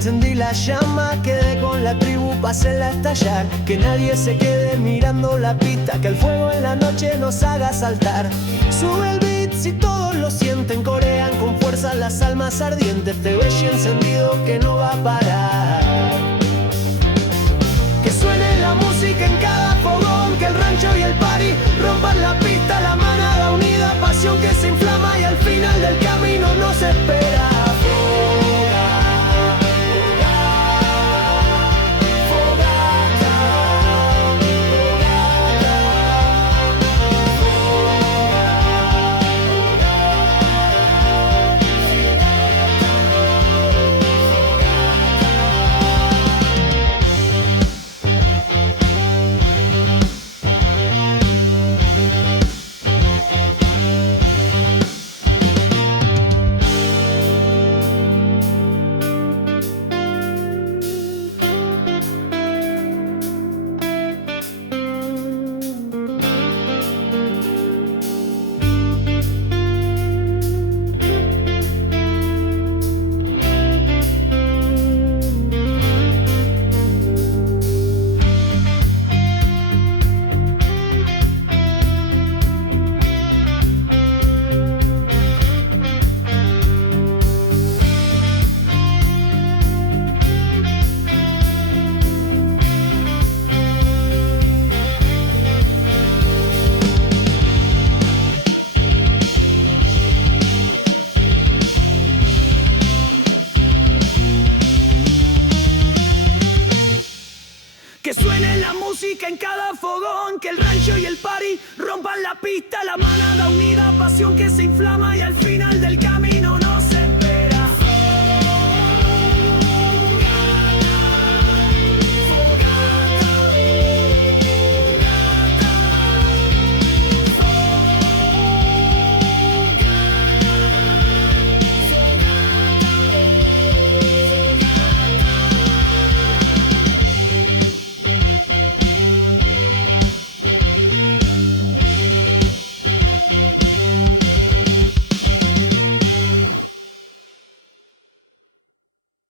encendí la llama, quedé con la tribu pa' hacerla estallar. Que nadie se quede mirando la pista, que el fuego en la noche nos haga saltar. Sube el beat si todos lo sienten, corean con fuerza las almas ardientes. Este bello encendido que no va a parar. Que suene la música en cada fogón, que el rancho y el party rompan la pista, la manada unida, pasión que se inflama y al final del camino nos espera. Que suene la música en cada fogón, que el rancho y el party rompan la pista, la manada unida, pasión que se inflama y al final del camino